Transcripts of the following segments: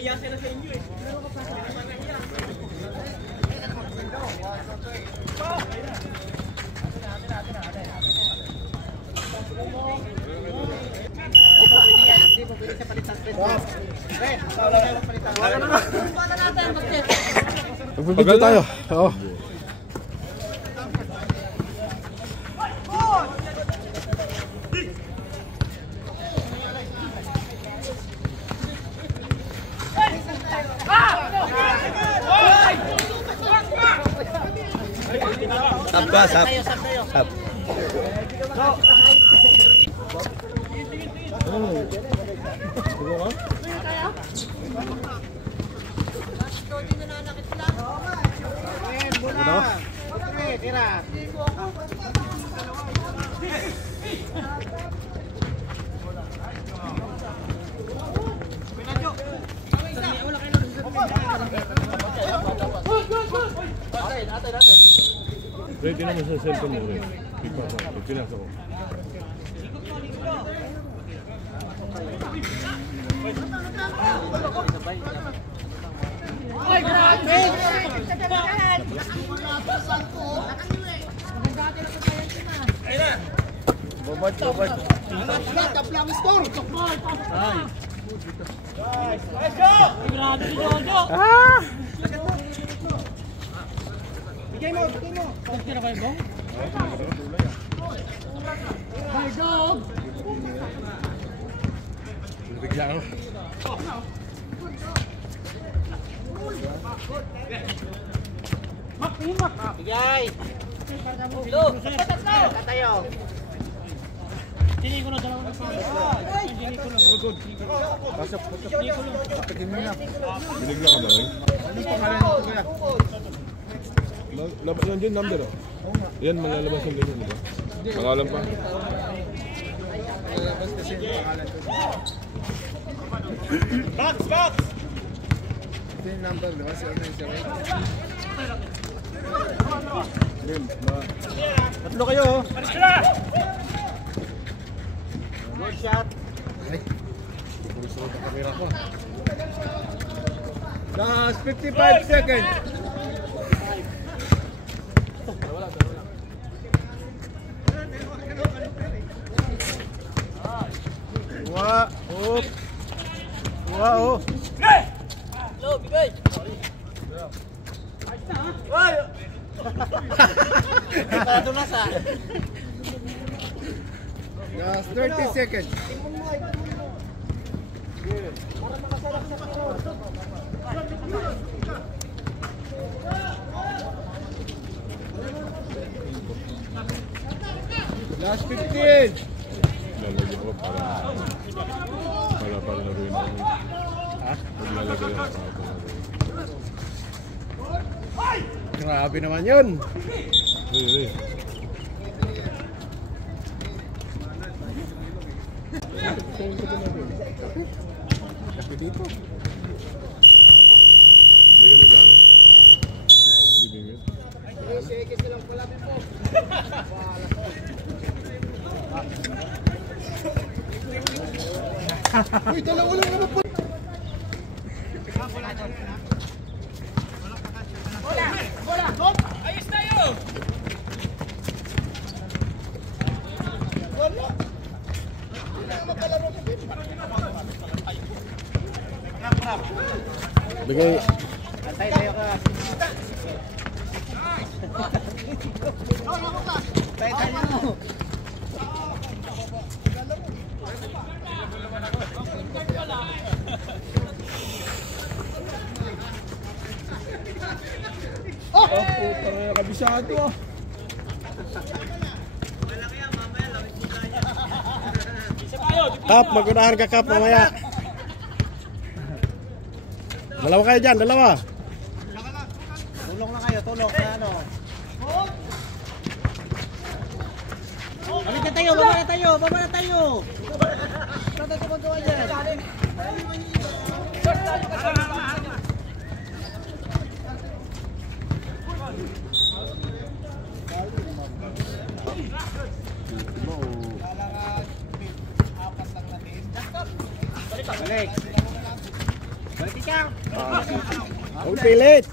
Naiya sila sa inyo eh. Magbibidyo tayo. Oo. Sab ka, sab. Sab. Ray, tinan mo sa cellphone mo, Ray. Pinasa ko. Ay, grabe! Bobot. Kaplang score! Let's go! Grabe si Jojo! Bigay mo! Tira kayo, Bong? By dog! Bigla ako. Bigay! Look! Tatayo! Hindi ko na dalawang nagpapagod. Hindi ko na. Pasok. Tapikin mo na. Binigla ka ba, Ray? Ano pangalan mo kuya? Labas yan dyan, number oh. Yan, malalabas yung ganyan, di ba? Pangalan pa. Lalabas kasi yung pangalan ko. Box! Ito yung number, di ba? 0978. Tatlo kayo oh. Good shot! Ay, gusto ko sa kamera ko. Last 55 seconds. Wow. Hello, bigay! Ay! Parado na sa... Last 30 seconds. Last 15. Lalagyan ko para laruin ako. Ha? Maglalagay ako para Grabe naman yun. Ray. Kape dito. Hindi ka nagano? Bibigyan. Uy, dalawa lang naman po. Bola! Ayos tayo! Wala! Bigay. Antay tayo ka. Antay tayo. Oh, puta, kabisado ah. Kap, mag-unahan ka, Kap, mamaya. Dalawa kayo dyan, dalawa. Tulong na kayo, tulong na ano. Balik na tayo, baba na tayo. Saan tayo magawa dyan? Balik. Balik ka. Huwag pilit.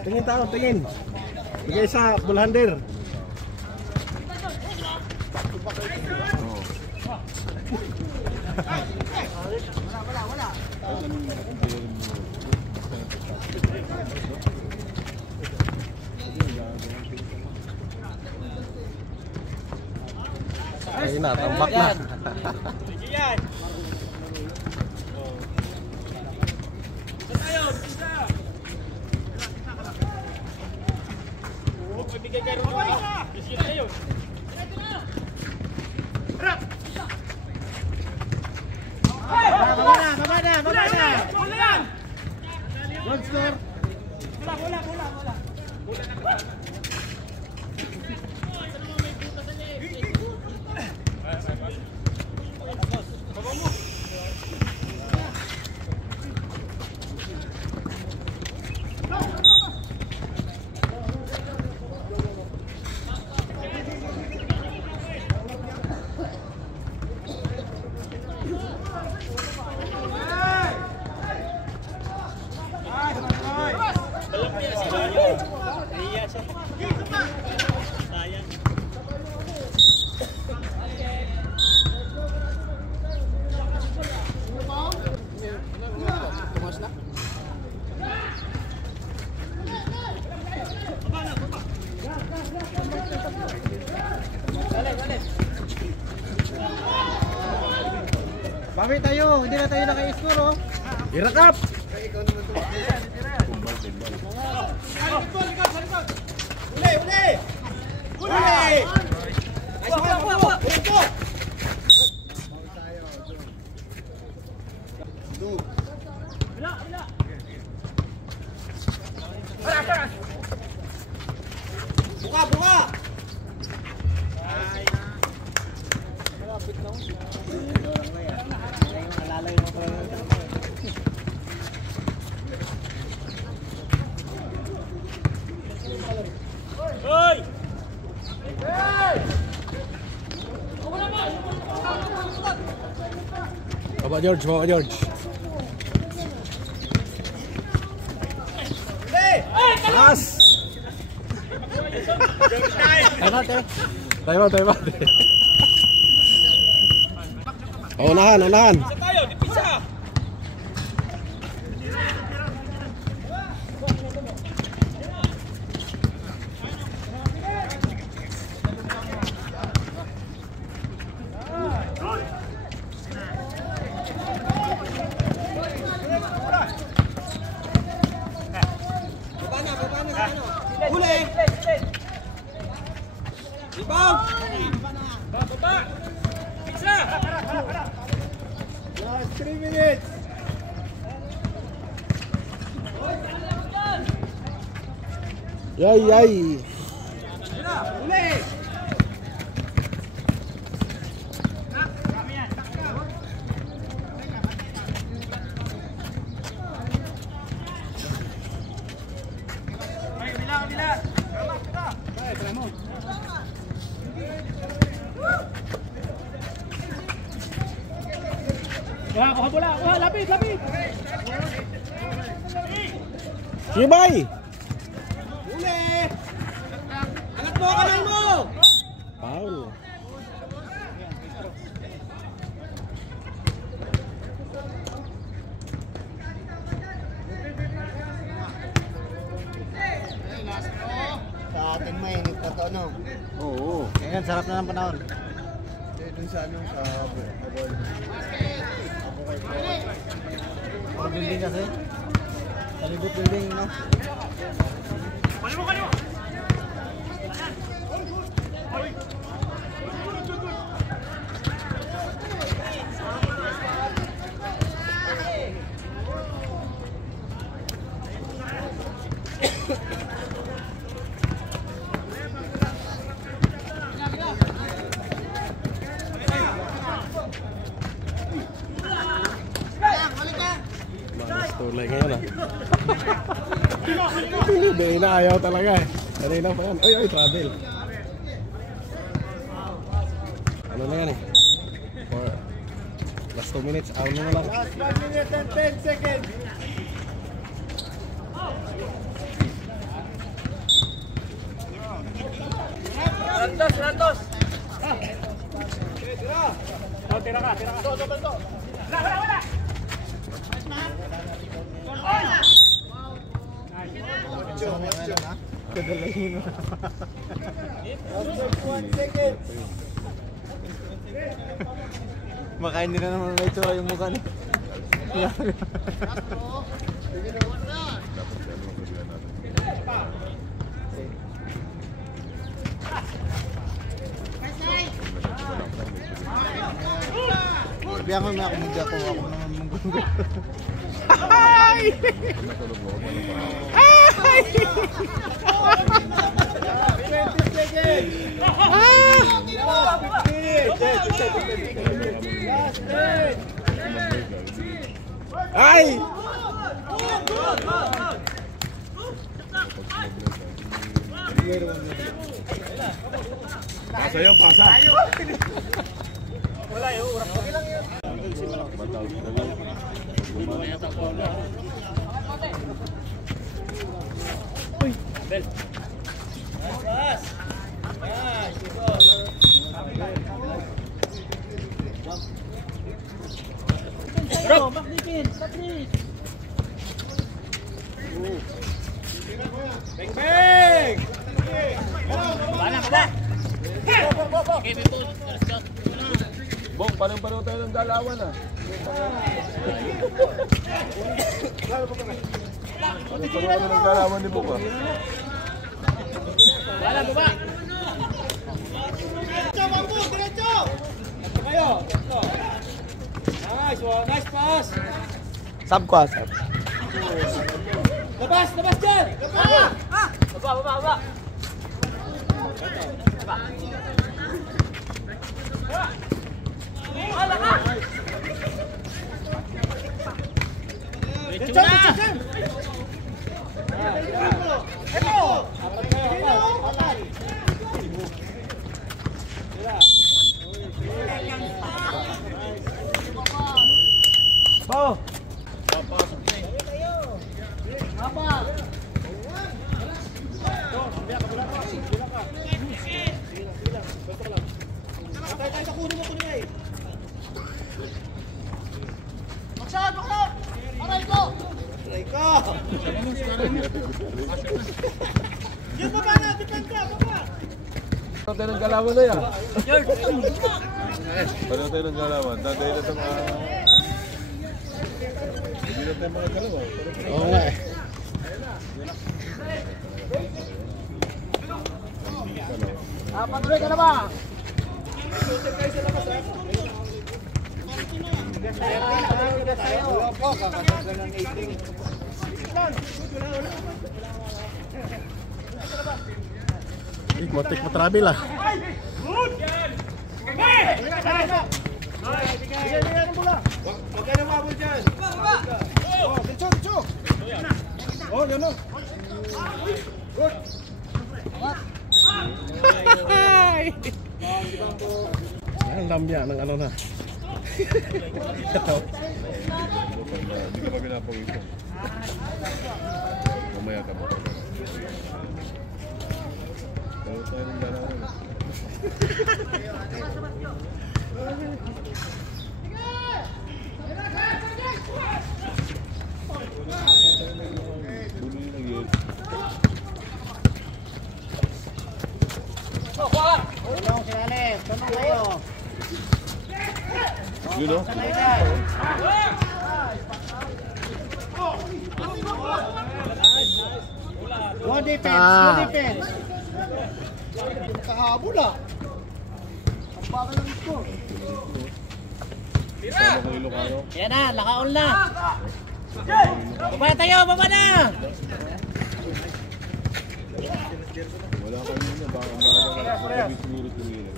Tingin tao, tingin. Bigay sa bullhander. Ayun na, tambak na. Yan. Bigay kayo rin. Biskin kayo. Baba na. Good score. Bola. Bawi tayo, hindi na tayo naka-score oh. Irakap! Uli! Buka! Hoy! Bawa George. As! Tayo. Unahan. Isa tayo, dipisa! Uli! Rebound! Baba! Pizza! Last 3 minutes. Yay. Uli! Wah, lapit. Sibay! Uli! Angat mo, kamay mo! Foul. Sa atin mainit na to, no? Oo. Ngayon, sarap na ng panahon. Doon sa ball. Ang building kasi. Palibot building, no? Kalimu! Malas tulay ngayon ah. Hindi na ayaw talaga eh. Kanina pa yan. Ay, travel. Ano na yan eh? Last 2 minutes, ano na lang. Last 1 minute and 10 seconds. Rantos. Tira ka. Wala. Kadalahin mo. 1 second. Makain nila naman may tsura yung mukha niya. Biya ko na ako naman munggulo. Ay! Ay! 20 seconds. Last 10. Ay! Pasa yun, pasa. Wala yun. Okay lang yun. Uy, Bel. Pas. Drop. Bakdipin. Bang, bang! Bala. Okay, Bebo. Let's go. Bong, pareho tayo ng dalawan ah. Pareho ng dalawan ni Bong ah. Bala, baba. Diretso! Kayo! Nice pass! Sab ko, sab. Labas dyan! Baba. Diretso! Bao! Aray ko! Yung baba na! Depend ka! Baba! Pareho tayo ng galawan na yan. Pareho tayo ng galawan. Dahil na sa mga... Hindi na tayo mga galawan. Oo nga eh. Patuloy ka na ba? Wala po, kakasagdan ng 18. Motik matrabil ah. Huwag ka na mabul dyan. Diretso! Oh, yan o. Good. Ang lambya ng ano na. Ito. Hindi ka pa pinapawisan. Mamaya ka pa. Pareho tayo ng galawan. Yun o. One defense. Nakahabol ah. Ang bakal ng ito. Sama ko Ilocano. Yan na, naka-all na. Baba tayo, baba na. Wala kayo yun. Baka makakabit siguro tumili.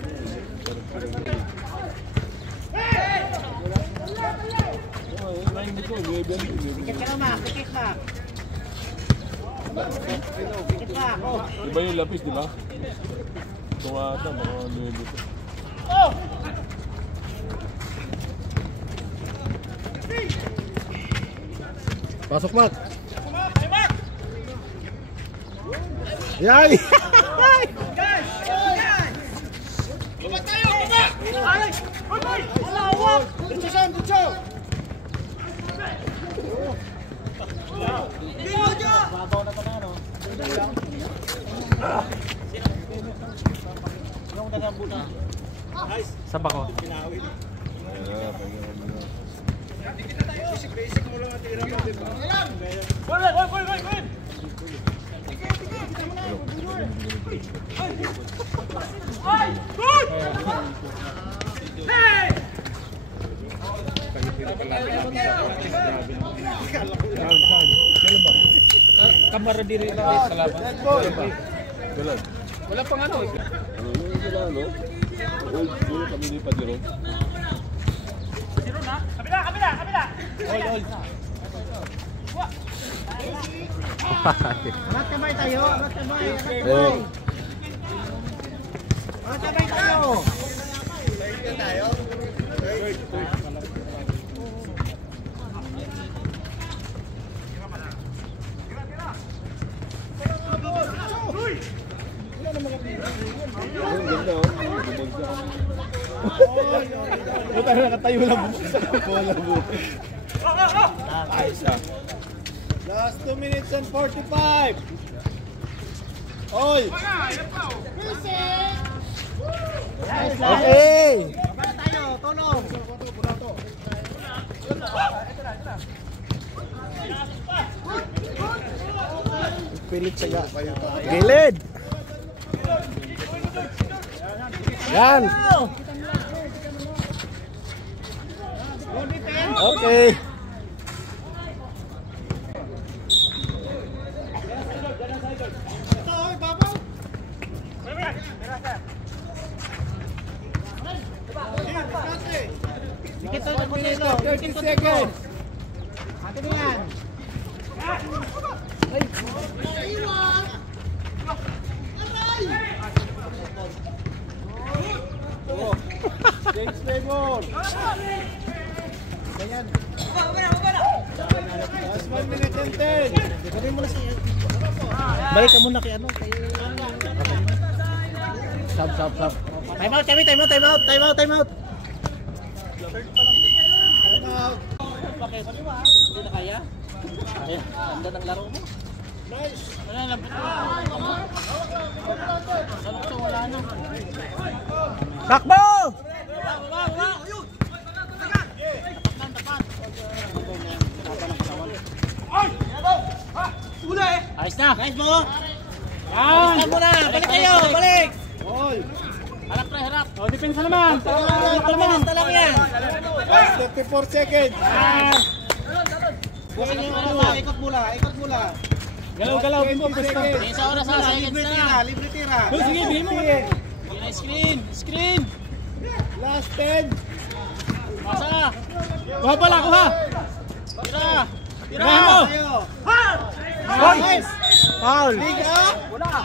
Pikit ka naman, pikit ka. Pikit ka. Iba yung lapis, di ba? Ito nga ata, baka nuevo ito. Pasok, Mark. Yay! Sa bako. Kamara diri sa laban. Wala pang ano. Amat kamay tayo, amat kamay. Amat kamay tayo. Buta na nakatayo lang sa bola mo. Last 2 minutes and 45. Oy! Okay! Tayo, tulong. Pilit siya. Gilid! Yan! Okay! Dikit to, 30 seconds. Ate mo yan. James Lemon. Ganyan. Last 1 minute and 10. Gawin mo na siya. Balik ka muna kay ano. Stop. Time out, time out. Time out. Bakit? Hindi na kaya? Kaya, ganda ng laro mo. Nice. Wala na, labot mo. Labot mo, wala na. Takbo! Baba! Ayun! Tapat! Ayos na! Ayos mo! Ayos na muna! Balik kayo! Balik! Oy. Harap na, harap! O, depensa naman! Talong yan! Last 54 seconds. Bukan yung ano, ikot mula! Galaw. 20 seconds. Isa oras ha, seconds na lang! Libre tira. Sige, bigyan mo! Screen! Last 10. Masa! Kuha pala, kuha! Tira! Tirahan mo! Hoy! Nice! Foul!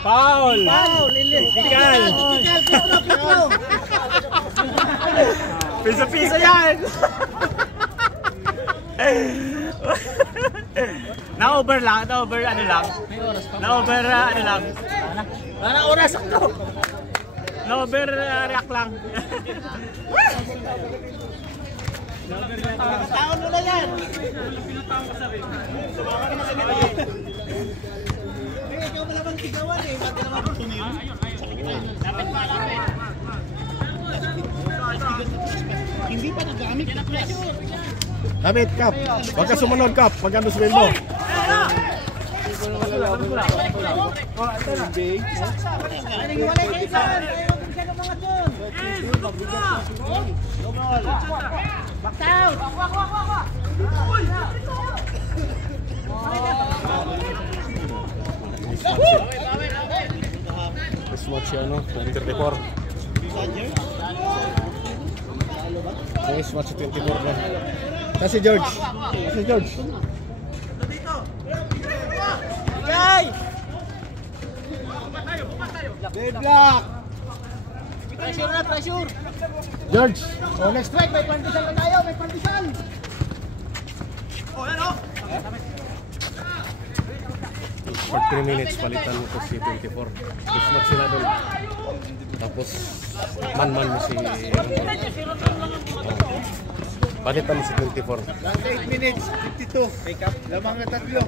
Foul! Tikal! Pitlo! Pisa-pisa yan! Na-over ano lang. Na-over ano lang. Para oras ako! Na-over react lang. Taon mo na yan! Ikaw pala bang sigawan eh, ba't ka naman tumiro? Lapit pa. Hindi pa nagamit na pressure. Damit, Kap. Huwag ka sumunod, Kap. Pag ano sabihin mo. Back down! This watch ano, 24. This watch 24 na. Kasi George. Jay! Day block. Pressure! George. Oh, next strike, may pandesal na tayo, may pandesal! For 3 minutes, palitan mo to si 24. Dismat sila doon. Tapos, man-man mo si... Palitan mo si 24. Last 8 minutes, 52. Lamang na tatlo.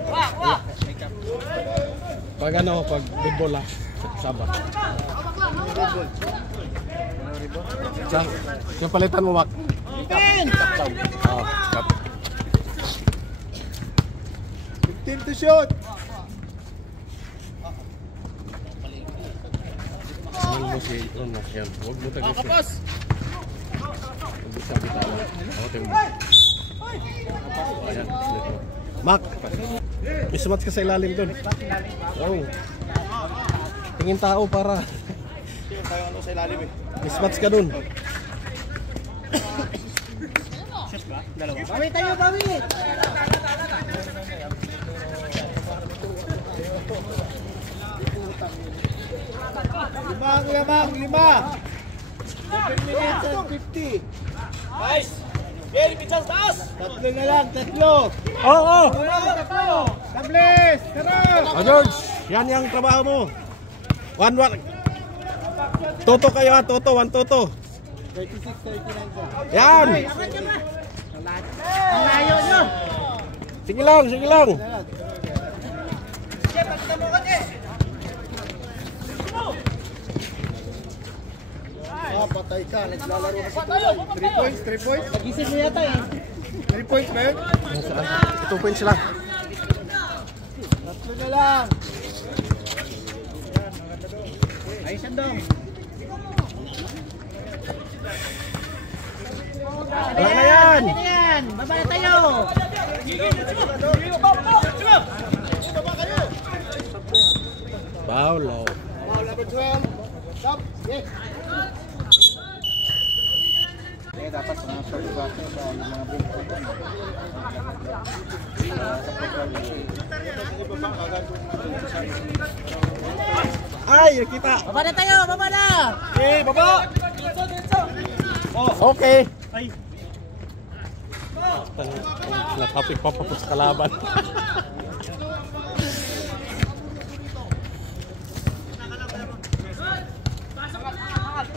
Pag ano, pag big ball ah, Sabah. Yung palitan mo, Mac. Oh, kap. 15 to shoot. Ano mo si Ron na yan? Huwag mo tagis. Huwag mo sabi tayo. Awatin mo. Ayan, dito. Mac, mismatch ka sa ilalim doon. Oh. Tingin tao para. Tingin tayo ano sa ilalim eh. Mismatch ka doon. Bawi tayo, bawi! Lima. 7 minutes and 50. Nice! Very pichas taas! Tatlo na lang, tatlo. Oo! Tablis, tara. Oh, George, yan yung trabaho mo. 1-1. Toto kayo ha, Toto, 1 Toto. 36-39 ka. Yan! Ang layo nyo! Sige lang, sige lang. Patay ka, naglalaro ka sa tulay. 3 points, 3 points. Nagising mo yata eh. 3 points ba yun? 2 points lang. Tatlo na lang. Ayos yan dong. Wala na yan. Ano yan? Babaya tayo! Foul, oh. Foul number 12. Stop. Yes. Dapat mga first batter sa mga big point. Ay, kita. Baba na tayo! Baba na! Eh, baba. Okay. Ay! Natapik pa po sa kalaban.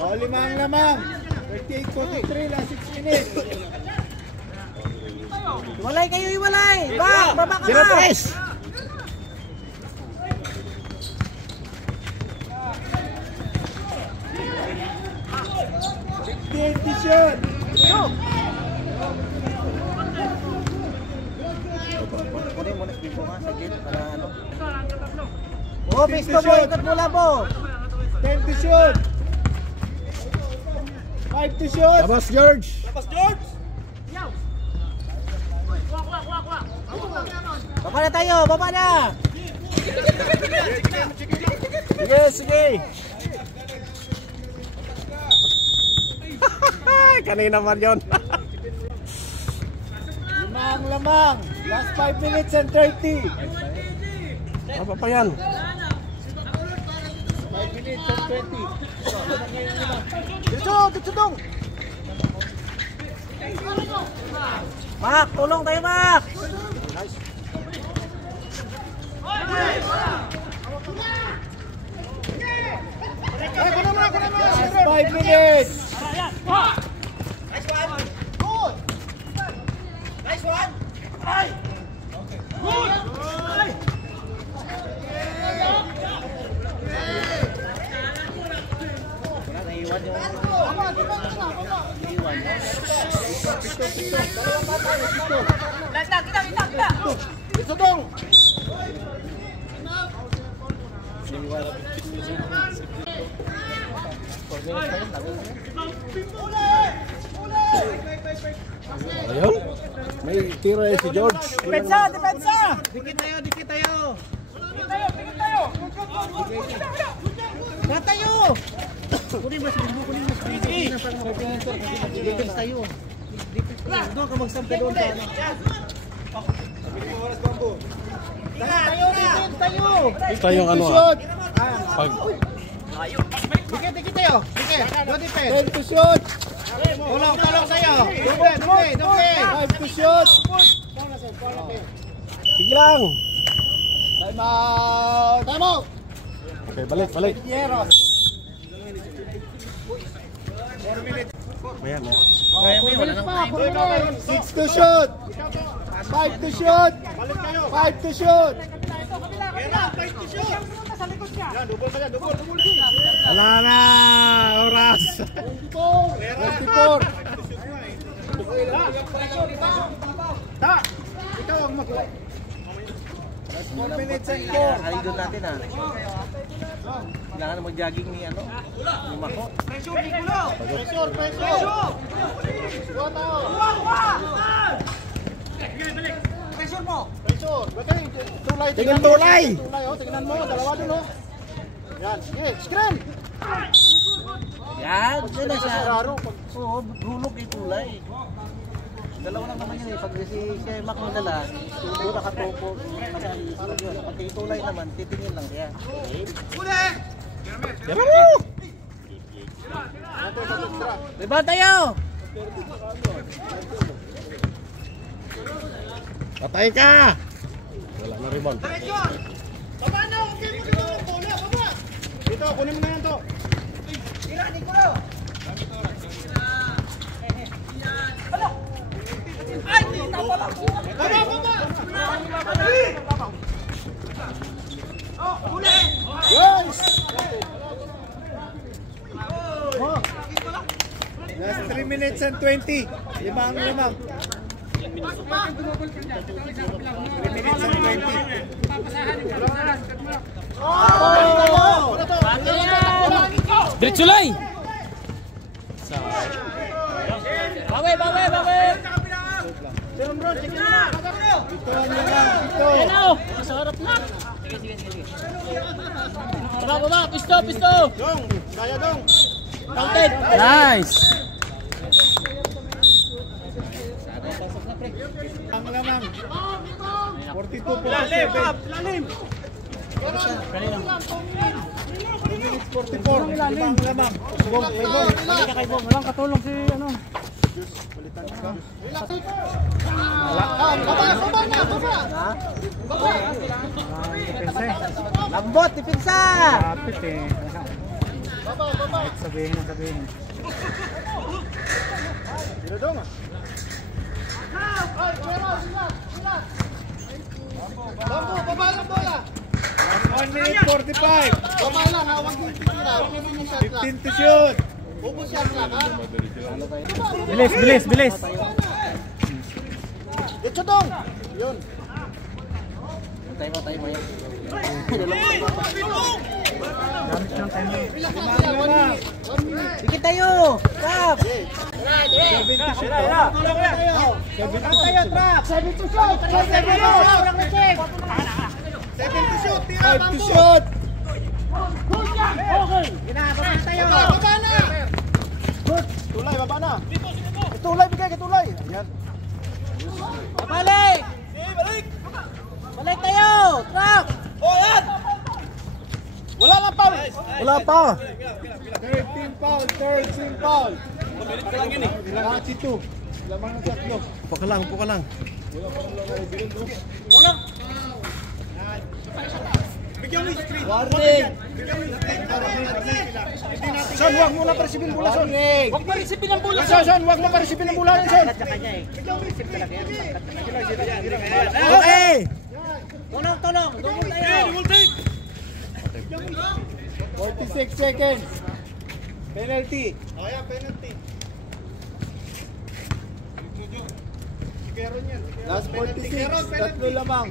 O, 5 ang lamang. 38-43, last 6 minutes. Iwalay kayo, iwalay! Baba ka Tira na! tres. Edition. Oh, pisto mo! Ikot mo labo! 10 to shoot. 5 to shoot. Labas, George. Baba na tayo! Baba na! Sige, sige. Kanina man yun. 5 ang lamang. Last 5 minutes and 30. Apa pa yan? 5 minutes and 20. Dito dong! Mak! Tulong tayo, Mak! Last 5 minutes. Dito dong! Ayun. May tira si George. Depensa! Depensa! Dikit tayo! Dikit tayo! Dikit tayo! Kunin mas bilbo! Kunin mas bilbo! Defense tayo! Doon ka magsampa doon sa ano. Tayo! Defense tayo! Ito yung ano ah. Pag Dikit tayo! Dikit! Go defense! 10 to shoot. Tulong sa'yo! Dumpe! 5 to shoot. sige lang. Time out! Time out! Okay, balik, balik. Yeros! Ayan, ayan. Wala nang time. 6 to shoot! 5 to shoot! 5 to shoot! Wala na! Oras! 24! Ta! Ikaw ang makuha. 4 minutes and 4. Idol natin ah. Kailangan na mag-jogging ni ano? Ni Mako. Pressure! Pressure! Pressure mo! Pressure! Bakit? Tulay! Tingnan tulay! Tulay oh, tingnan mo. Dalawa dun oh. Yan. Sige, scram! Yan, yun na siya. Raro. Oo, hulog kay Tulay. Dalawa lang naman yun eh. Pag si Mako nila, siguro nakatopo. Pati Tulay naman, titingin lang siya. Yan mo! Diba tayo? Patay ka! Wala na rebound. Baba na! Okay mo dito! Bola! Baba! Dito, kunin mo na yan to. Ilanin ko na! Ay! Baba! Oh! Huli! Yes! Last 3 minutes and 20. Limang. 3 minutes and 20. Diretso Lay! Bawi! Ano? Sa harap na. Sige. Baba, pisto. Dong, kaya dong. Counted. Nice. Ang lamang. 42 po. Lalim. 2 minutes 44. Limang lamang. Bong. Walang katulong si ano. Lambot, depensa. Sabihin. Dito dong. Baba lang bola. 1 minute 45. Baba lang, hawak yung titira. 15 to shoot. Ubus yan lang ha. Bilis. Dito dong. Yun. Tayo mo yan. Dikit tayo. Stop. 70 shoot. 5 to shoot. Tulay, baba na. Tulay, bigay kay Tulay. Ayan. Balik tayo. Trap. Wala lang foul. Wala pa! 13 foul. 13 foul. Laki 2. Lamang ng tatlo. Upo ka lang. Warning. Son, huwag mo na parisipin bola, Son. Huwag parisipin ang bola, Son. Huwag mo parisipin ang bola, Son. Okay! Tulong. Dumul tayo. 46 seconds. Penalty. Oh, yeah, penalty. Last 46. Tatlo lamang.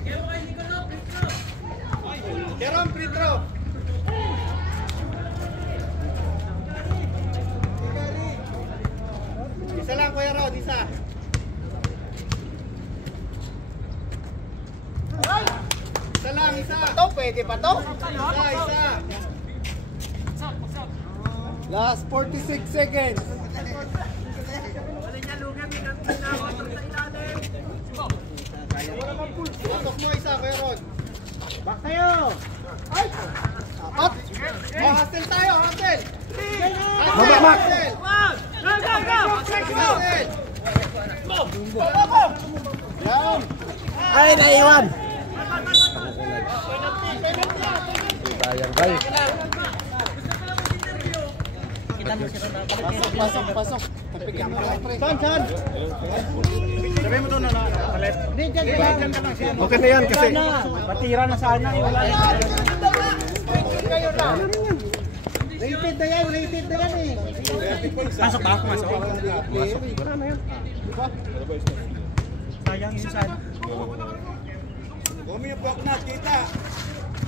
Keron, free throw. Isa lang, Kuya Rod. Isa. Isa lang, isa. Pwede pa to? Isa. Last 46 seconds. Pasok mo isa, Kuya Rod. Back tayo. Apat. Hustle tayo, hustle. Baba, Mac. Yan. Ay, naiwan! Ay, Kita mo siya na. Pasok. Tapikin mo lang, pre. Saan? Sabi mo doon na palit. Hindi, dyan ka lang siya. okay na yan kasi. Patira na sana yung wala. Rated na yan eh. Pasok ba? Pasok. Wala na yan. Sayang yung sana. Bumi yung block na, kita.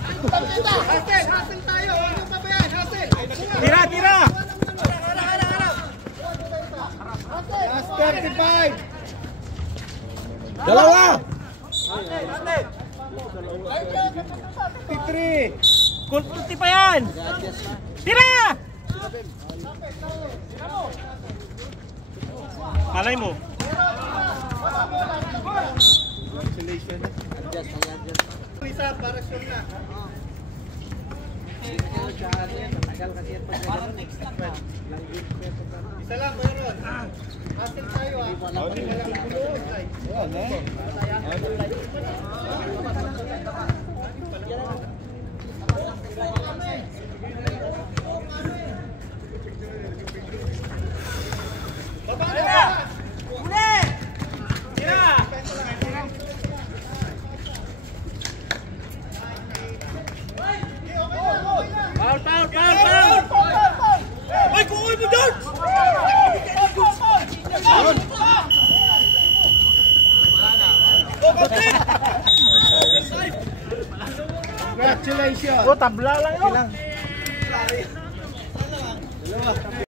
Hasil tayo. Ano pa ba yan? Hasil. Tira! Last 35. Dalawa! 53. Kultuti pa yan! Tira! Malay mo. Isa, para sure na. Isa lang, meron. Hasil tayo Ay, kukuha mo doon! Congratulations! Tabla lang yun.